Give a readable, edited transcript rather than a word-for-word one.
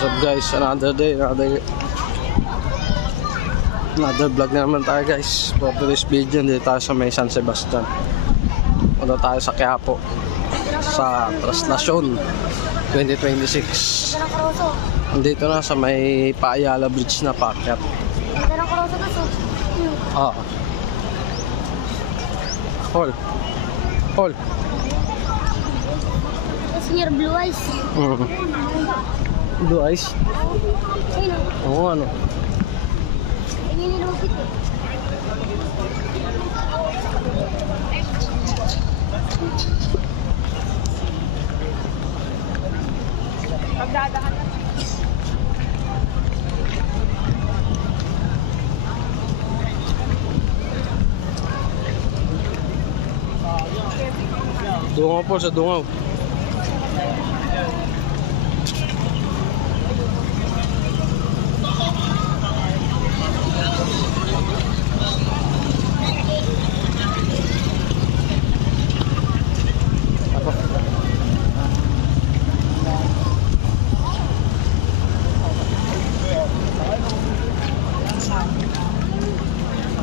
What's up guys, another day, another vlog na naman tayo guys. For today's video, dito tayo sa may San Sebastian. Punta tayo sa Quiapo sa Traslasyon 2026. Dito na sa may Paayala Bridge na paakyat. Ah. Hall. Senior Blue Eyes. Blue Eyes? Oo, ano? Ini nilupit eh. Magdadaan na. Dungaw po sa Dungaw.